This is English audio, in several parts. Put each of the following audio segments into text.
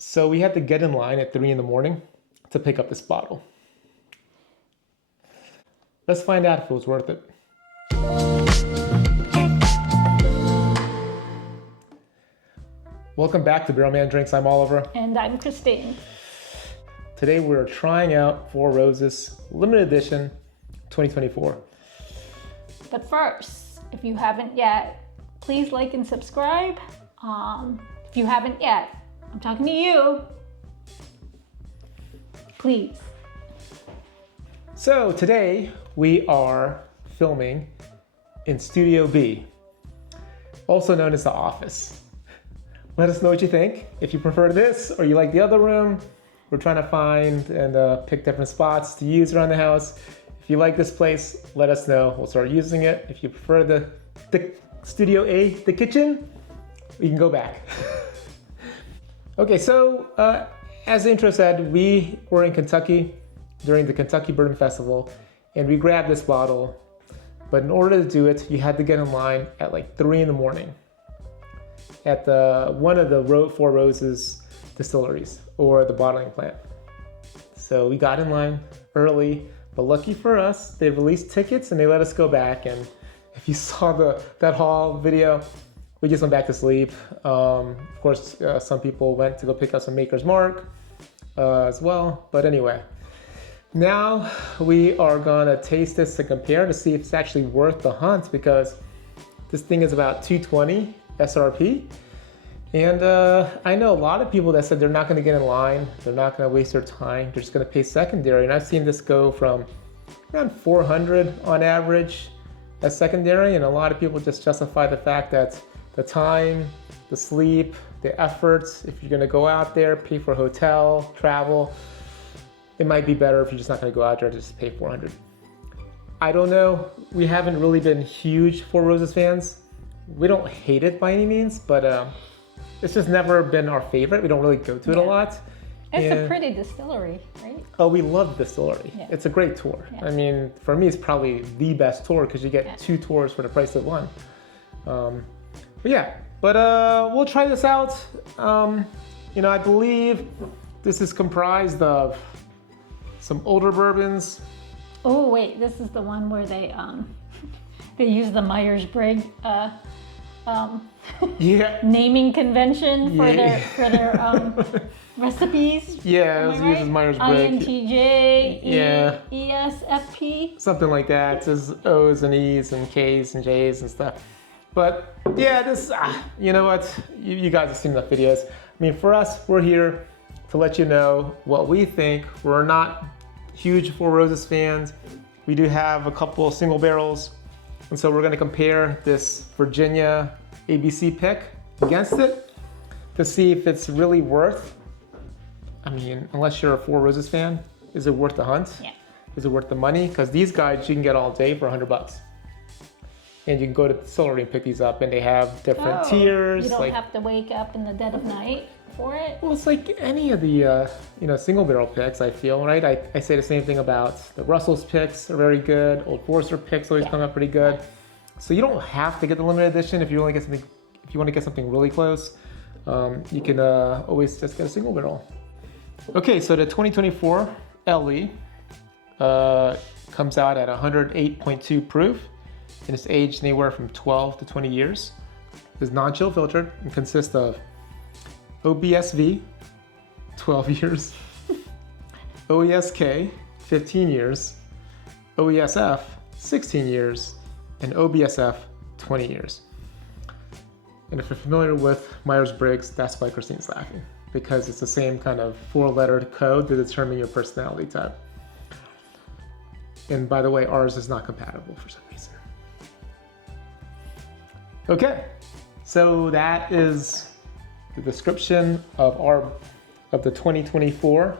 So we had to get in line at 3 in the morning to pick up this bottle. Let's find out if it was worth it. Welcome back to Barrel Man Drinks. I'm Oliver. And I'm Christine. Today we're trying out Four Roses Limited Edition 2024. But first, if you haven't yet, please like and subscribe. If you haven't yet, I'm talking to you. Please. So today we are filming in Studio B, also known as the office. Let us know what you think. If you prefer this or you like the other room, we're trying to find and pick different spots to use around the house. If you like this place, let us know. We'll start using it. If you prefer the Studio A, the kitchen, we can go back. Okay, so as the intro said, we were in Kentucky during the Kentucky Bourbon Festival, and we grabbed this bottle. But in order to do it, you had to get in line at like 3 in the morning at one of the Four Roses distilleries or the bottling plant. So we got in line early, but lucky for us, they released tickets and they let us go back. And if you saw that haul video, we just went back to sleep. Of course, some people went to go pick up some Maker's Mark as well. But anyway, now we are gonna taste this to compare to see if it's actually worth the hunt, because this thing is about $220 SRP. And I know a lot of people that said they're not gonna get in line, they're not gonna waste their time, they're just gonna pay secondary. And I've seen this go from around 400 on average as secondary, and a lot of people just justify the fact that the time, the sleep, the efforts, if you're gonna go out there, pay for a hotel, travel, it might be better if you're just not gonna go out there to just pay 400. I don't know, we haven't really been huge Four Roses fans. We don't hate it by any means, but it's just never been our favorite. We don't really go to it a lot. It's a pretty distillery, right? Oh, we love the distillery. Yeah. It's a great tour. Yeah. I mean, for me, it's probably the best tour because you get 2 tours for the price of one. But we'll try this out. I believe this is comprised of some older bourbons. Oh wait, this is the one where they use the Myers-Briggs naming convention for their recipes. Yeah, it uses Myers-Briggs. INTJ, ESFP. Something like that. It says O's and E's and K's and J's and stuff. But yeah, this, you know what? You guys have seen enough videos. I mean, for us, we're here to let you know what we think. We're not huge Four Roses fans. We do have a couple of single barrels. And so we're gonna compare this Virginia ABC pick against it to see if it's really worth, I mean, unless you're a Four Roses fan, is it worth the hunt? Yeah. Is it worth the money? Because these guys you can get all day for $100. And you can go to the distillery and pick these up, and they have different tiers. You don't have to wake up in the dead of night for it? Well, it's like any of the single barrel picks, I feel, right? I say the same thing about the Russell's picks are very good. Old Forester picks always come up pretty good. So you don't have to get the limited edition if you want to get something really close. You can always just get a single barrel. Okay, so the 2024 LE comes out at 108.2 proof, and it's aged anywhere from 12 to 20 years. It's non-chill filtered and consists of OBSV, 12 years, OESK, 15 years, OESF, 16 years, and OBSF, 20 years. And if you're familiar with Myers-Briggs, that's why Christine's laughing, because it's the same kind of 4-lettered code to determine your personality type. And by the way, ours is not compatible for some reason. Okay, so that is the description of the 2024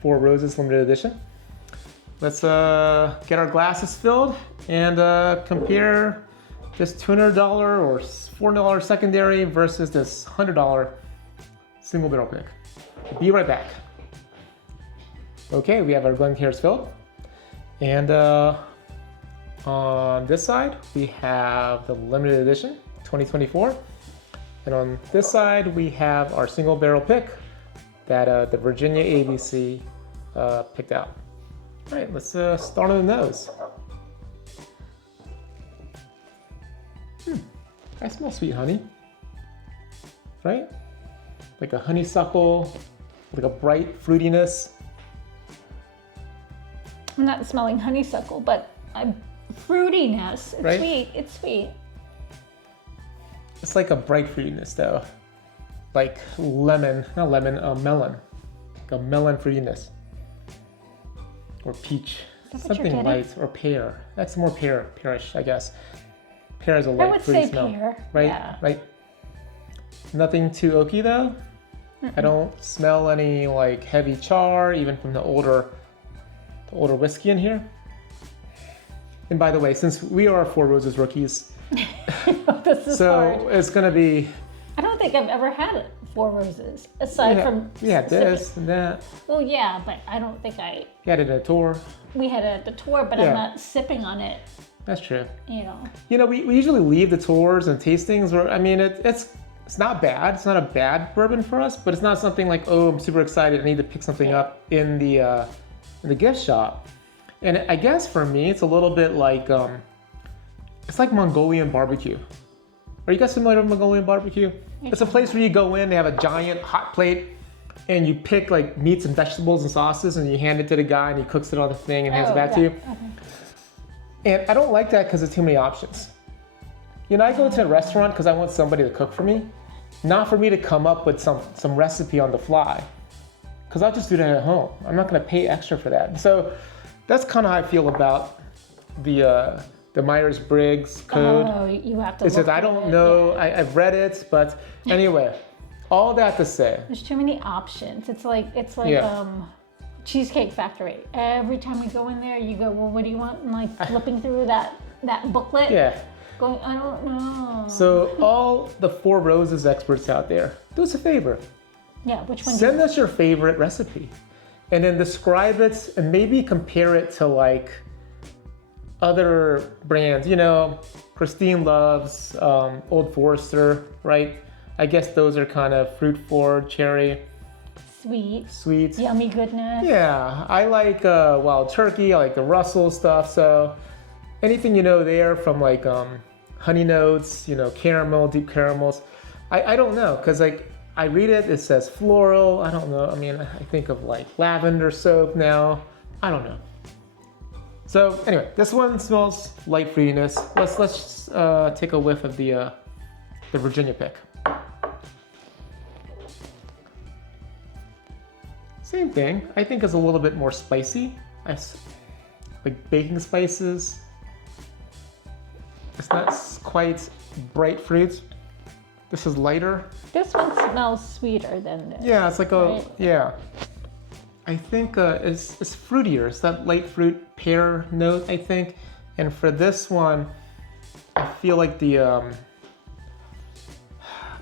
Four Roses Limited Edition. Let's get our glasses filled and compare this $200 or $400 secondary versus this $100 single barrel pick. Be right back. Okay, we have our Glencairns filled, and on this side we have the limited edition 2024. And on this side, we have our single barrel pick, that the Virginia ABC picked out. All right, let's start on the nose. I smell sweet honey, right? Like a honeysuckle, like a bright fruitiness. I'm not smelling honeysuckle, but fruitiness. It's Right? sweet. It's sweet. It's like a bright fruitiness though. Like lemon, not lemon, melon. Like a melon fruitiness. Or peach. Is that what you're Something getting? light. Or pear. That's more pearish, I guess. Pear is a I light would fruity say smell. pear. Right? Yeah. Right. Nothing too oaky though. I don't smell any like heavy char, even from the older whiskey in here. And by the way, since we are Four Roses rookies, This is so hard. it's gonna be I don't think I've ever had Four Roses aside from specific- this and that. Well, yeah, but I don't think You had it at a tour. we had it at the tour, but Yeah. I'm not sipping on it. That's true. You know. You know, we usually leave the tours and tastings where, I mean, it's not bad. It's not a bad bourbon for us, but it's not something like, oh, I'm super excited. I need to pick something up in the gift shop. And I guess for me, it's a little bit like, it's like Mongolian barbecue. Are you guys familiar with Mongolian barbecue? It's a place where you go in, they have a giant hot plate, and you pick like meats and vegetables and sauces, and you hand it to the guy, and he cooks it on the thing and hands it back to you. Okay. And I don't like that because there's too many options. You know, I go to a restaurant because I want somebody to cook for me, not for me to come up with some recipe on the fly. Because I'll just do that at home. I'm not going to pay extra for that. So that's kind of how I feel about the Myers-Briggs code. Oh, you have to. It says, look I at don't it, know, yeah. I've read it, but anyway, all that to say, There's too many options. It's like Yeah. Cheesecake Factory. Every time we go in there, you go, well, what do you want? And like flipping through that booklet. yeah. Going, I don't know. So all the Four Roses experts out there, do us a favor. Yeah, which one? Send us your favorite recipe and then describe it and maybe compare it to like other brands. You know, Christine loves Old Forester, right? I guess those are kind of fruit forward, cherry, Sweet, sweet. yummy goodness. Yeah, I like Wild Turkey. I like the Russell stuff. So anything you know there from like honey notes, you know, caramel, deep caramels. I don't know because like I read it, it says floral. I don't know. I mean, I think of like lavender soap now. I don't know. So anyway, this one smells light fruitiness. Let's take a whiff of the Virginia pick. Same thing. I think it's a little bit more spicy. Like baking spices. It's not quite bright fruits. This is lighter. This one smells sweeter than this. Yeah, it's like a Right. yeah. I think it's fruitier. It's that light fruit pear note, I think. And for this one, I feel like the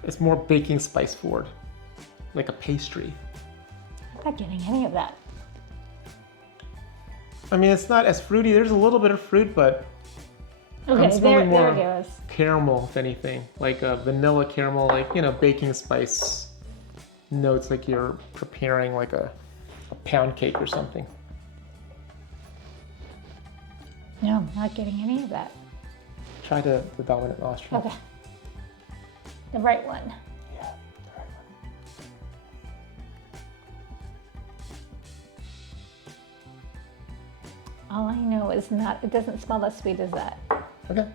it's more baking spice forward, like a pastry. I'm not getting any of that. I mean, it's not as fruity. There's a little bit of fruit, but Okay, I'm smelling there more it goes. caramel, if anything, like a vanilla caramel, like, you know, baking spice notes, like you're preparing like a pound cake or something. No, I'm not getting any of that. Try the dominant nostril. Okay. The right one. Yeah, the right one. All I know is it doesn't smell as sweet as that. Okay.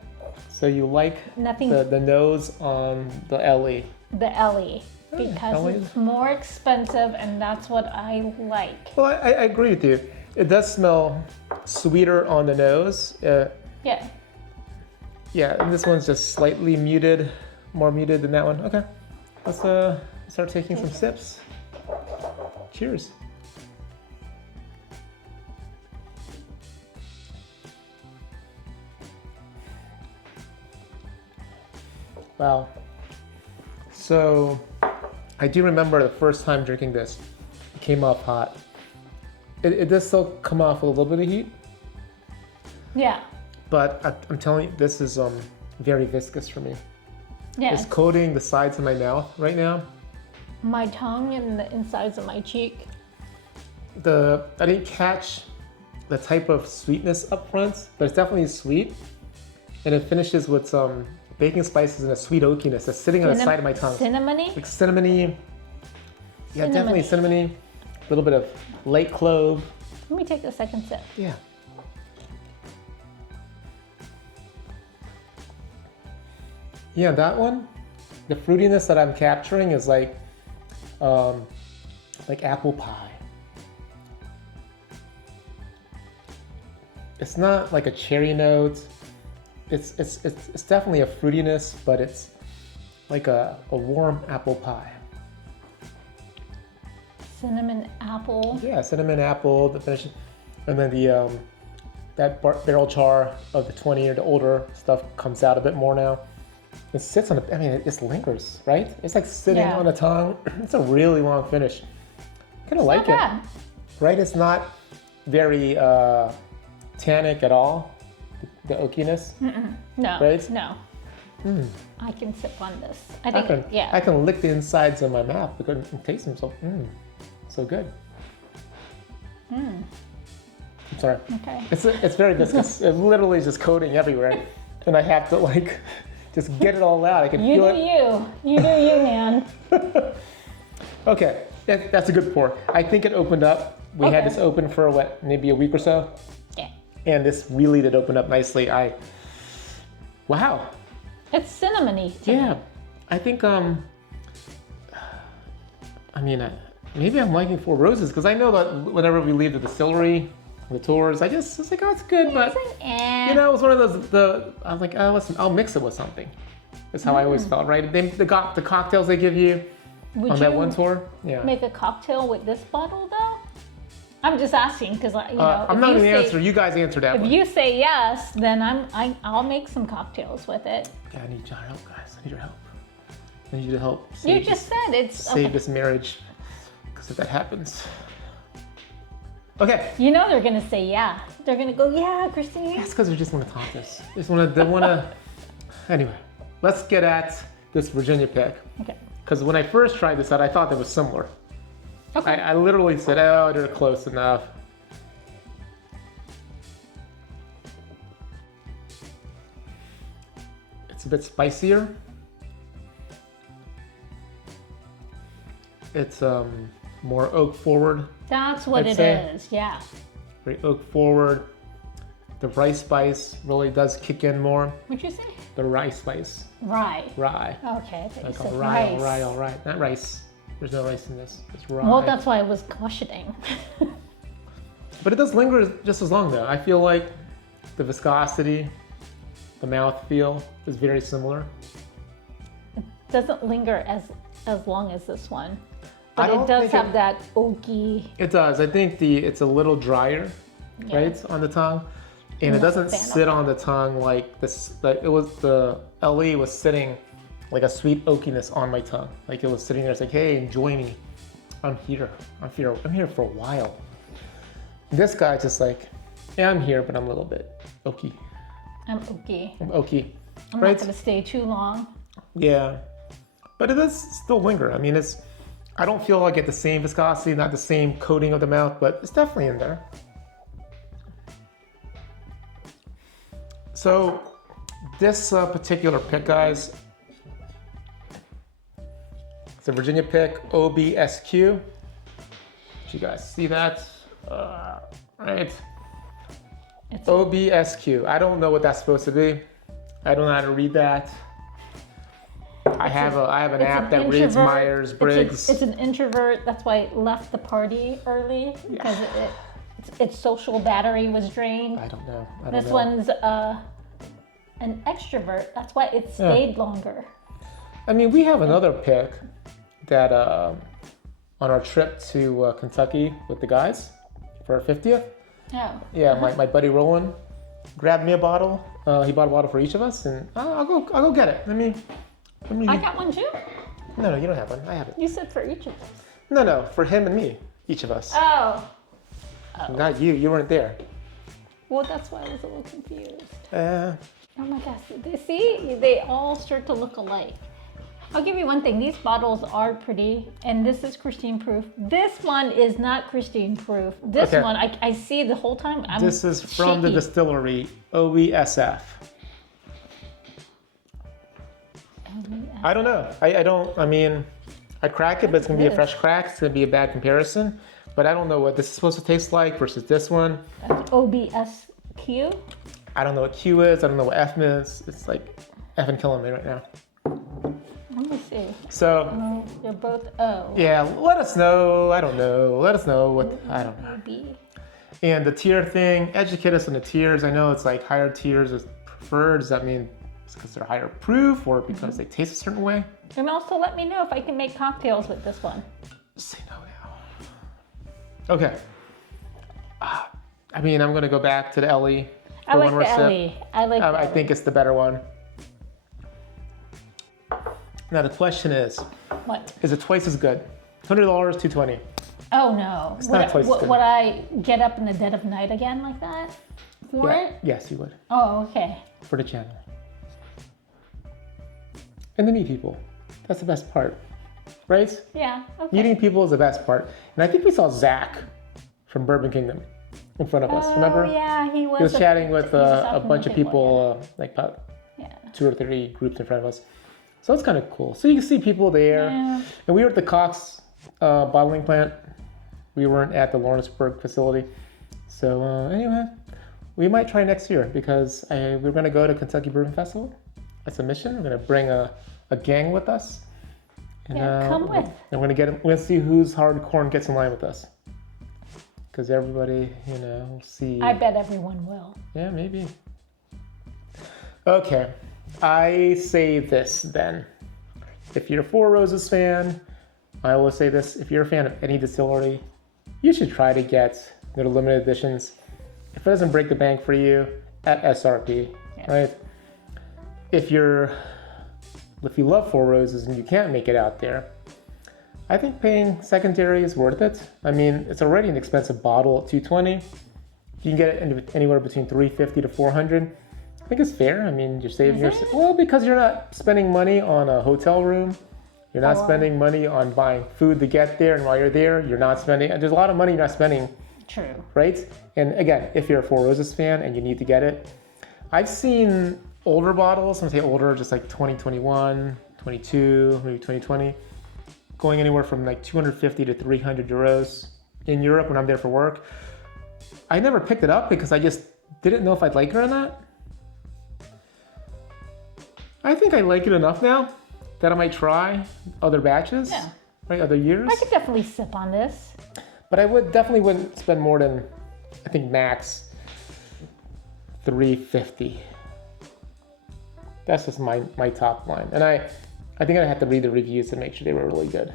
So you like Nothing, the nose on the LE. the Ellie, Oh, yeah, because Ellie. it's more expensive and that's what I like. Well, I agree with you. It does smell sweeter on the nose. Yeah. Yeah, and this one's just slightly muted, more muted than that one. Okay, let's start taking some sips. Cheers. Wow. So, I do remember the first time drinking this. It came off hot. It does still come off with a little bit of heat, Yeah. but I'm telling you, this is very viscous for me. Yeah. It's coating the sides of my mouth right now. my tongue and the insides of my cheek. I didn't catch the type of sweetness up front, but it's definitely sweet. And it finishes with some baking spices and a sweet oakiness that's sitting on the side of my tongue. Cinnamony? Like cinnamony. Yeah, definitely cinnamony. A little bit of light clove. Let me take a second sip. Yeah. Yeah, that one, the fruitiness that I'm capturing is like apple pie. It's not like a cherry note. It's definitely a fruitiness, but it's like a warm apple pie. Cinnamon apple. Yeah, cinnamon apple, the finish, and then the that barrel char of the 20 or the older stuff comes out a bit more now. It sits on the, I mean, it just lingers, right? It's like sitting on the tongue. It's a really long finish. Kind of like it, bad. right? It's not very tannic at all, the oakiness. No, right? no. I can sip on this. I I think, can, I can lick the insides of my mouth because it tastes them so good. I'm sorry. Okay. It's very viscous. It literally is just coating everywhere, and I have to like just get it all out. I can feel it. You do you, man. Okay, that's a good pour. I think it opened up. We had this open for what, maybe a week or so, Yeah. and this really did open up nicely. Wow. It's cinnamony. Yeah, I think maybe I'm liking Four Roses because I know that whenever we leave the distillery, the tours, it's like, oh, it's good, but Eh. you know, it was one of those. I'm like, oh, listen, I'll mix it with something. That's how I always felt, right? The cocktails they give you on that one tour. Yeah. Make a cocktail with this bottle though? I'm just asking because you know. I'm not gonna answer. You guys answer that one. If you say yes, then I'll make some cocktails with it. Okay, I need your help, guys. I need your help. I need you to help. You just said it's save this marriage, because if that happens. Okay. You know they're gonna say yeah. They're gonna go, yeah, Christine. That's because they just want to taunt us. They want to. Anyway, let's get at this Virginia pick. Okay. Because when I first tried this out, I thought they was similar. Okay. I literally said, oh, they're close enough. It's a bit spicier. It's more oak forward. That's what I'd it say. is. Yeah. Very oak forward. The rye spice really does kick in more. What'd you say? The rye spice. Rye. Rye. Okay. I thought you Like said rye, rice. all right. Not rice. There's no rice in this. It's rye. Well, that's why I was questioning. But it does linger just as long though. I feel like the viscosity, the mouthfeel is very similar. Doesn't linger as long as this one, I but don't it does think have that oaky. It does. I think it's a little drier, right, on the tongue, and it doesn't sit on the tongue like this. Like it was the LE was sitting like a sweet oakiness on my tongue. Like it was sitting there. It's like, hey, enjoy me. I'm here. I'm here for a while. This guy just like, yeah, I'm here, but I'm a little bit oaky. I'm oaky. I'm oaky. I'm right? not gonna stay too long. Yeah, but it does still linger. I mean, I don't feel like I get the same viscosity, not the same coating of the mouth, but it's definitely in there. So this particular pick, guys, it's a Virginia pick, OBSQ. Did you guys see that? Right. It's OBSQ. I don't know what that's supposed to be. I don't know how to read that. I have an app that reads Myers-Briggs. It's an introvert. That's why it left the party early because its social battery was drained. I don't know. This one's an extrovert. That's why it stayed longer. I mean, we have another pick that on our trip to Kentucky with the guys for our 50th. Oh. Yeah, my buddy Roland grabbed me a bottle. He bought a bottle for each of us, and I'll go get it. Let me. I got one too. No, you don't have one. I have it. You said for each of us. No, for him and me, each of us. Oh. Not you. You weren't there. Well, that's why I was a little confused. Uh, Oh my gosh! See, they all start to look alike. I'll give you one thing. These bottles are pretty, and this is Christine proof. This one is not Christine proof. This Okay. one, I see the whole time. This is from the shaky. distillery, OESF. I don't know. I mean, I crack it, but it's gonna be a fresh crack. It's gonna be a bad comparison. But I don't know what this is supposed to taste like versus this one. That's OBSQ. I don't know what Q is. I don't know what F is. It's like effing killing me right now. Let me see. So, Oh, they're both O. yeah, let us know. I don't know. Let us know what, I don't know. B. And the tier thing, educate us on the tiers. I know it's like higher tiers is preferred. Does that mean it's because they're higher proof or because they taste a certain way? And also let me know if I can make cocktails with this one. Say no now. Okay. I mean, I'm going to go back to the Ellie for I like one more the sip. Ellie. I like the I Ellie. think it's the better one. Now the question is What? it twice as good? $100, $220. Oh no. It's not twice as good. Would I get up in the dead of night again like that? For Yeah. it? Yes, you would. Oh, okay. For the channel. And to meet people. That's the best part. Right? Yeah. Okay. Meeting people is the best part. And I think we saw Zach from Bourbon Kingdom in front of us. Remember? Oh yeah, he was. He was chatting with he was a talking bunch with of people, people, like about Yeah. 2 or 3 groups in front of us. So it's kind of cool. So you can see people there. Yeah. And we were at the Cox bottling plant. We weren't at the Lawrenceburg facility. So anyway, we might try next year because we're going to go to Kentucky Bourbon Festival. That's a mission. We're going to bring a gang with us. And, Yeah, come with. And we're going to see who's hardcore and gets in line with us. Because everybody, will see. I bet everyone will. Yeah, maybe. Okay. I say this then. If you're a Four Roses fan, I will say this. If you're a fan of any distillery, you should try to get their limited editions. If it doesn't break the bank for you, at SRP, Yes. right? If you love Four Roses and you can't make it out there, I think paying secondary is worth it. I mean, it's already an expensive bottle at $220. You can get it anywhere between $350 to $400. I think it's fair. I mean, you're saving yourself. Well, because you're not spending money on a hotel room. You're not spending money on buying food to get there. And while you're there, you're not spending. There's a lot of money you're not spending. True. Right? And again, if you're a Four Roses fan and you need to get it, I've seen older bottles, I'm going to say older, just like 2021, 22, maybe 2020, going anywhere from like 250 to 300 euros in Europe when I'm there for work. I never picked it up because I just didn't know if I'd like it or not. I think I like it enough now that I might try other batches, Yeah. right? Other years. I could definitely sip on this. But I wouldn't spend more than, I think max $350. That's just my top line. And I think I have to read the reviews to make sure they were really good.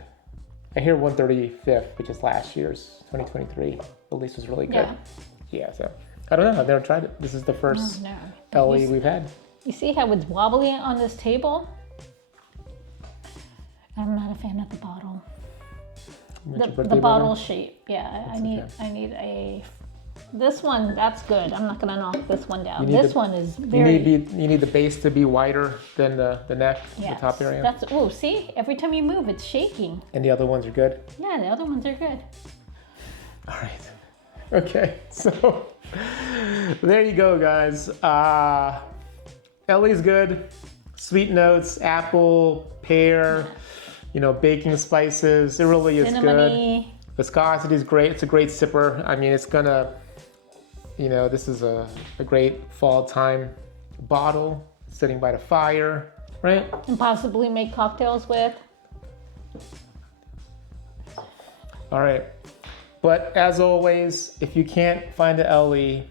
I hear 135th, which is last year's 2023 release, was really good. Yeah, so I don't know. I've never tried it. This is the first No. Ellie we've had. You see how it's wobbly on this table? I'm not a fan of the bottle. The bottle shape. Yeah, I need a. This one, that's good. I'm not gonna knock this one down. This one is very. You need the base to be wider than the neck, Yes, the top area. That's see, every time you move, it's shaking. And the other ones are good. Yeah, the other ones are good. All right. Okay, so there you go, guys. Ellie's good. Sweet notes, apple, pear, baking spices. It really is Cinnamony. good. Viscosity is great. It's a great sipper. I mean, it's gonna, this is a great fall time bottle sitting by the fire, right? And possibly make cocktails with. All right. But as always, if you can't find the LE,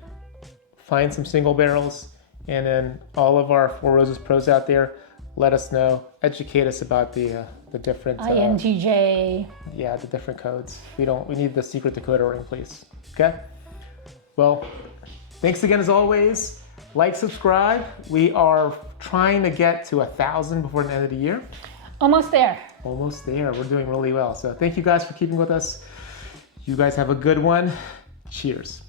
find some single barrels. And then all of our Four Roses pros out there, let us know. Educate us about the different... INTJ. Yeah, the different codes. We need the secret decoder ring, please. Okay? Well, thanks again as always. Like, subscribe. We are trying to get to 1,000 before the end of the year. Almost there. Almost there. We're doing really well. So thank you guys for keeping with us. You guys have a good one. Cheers.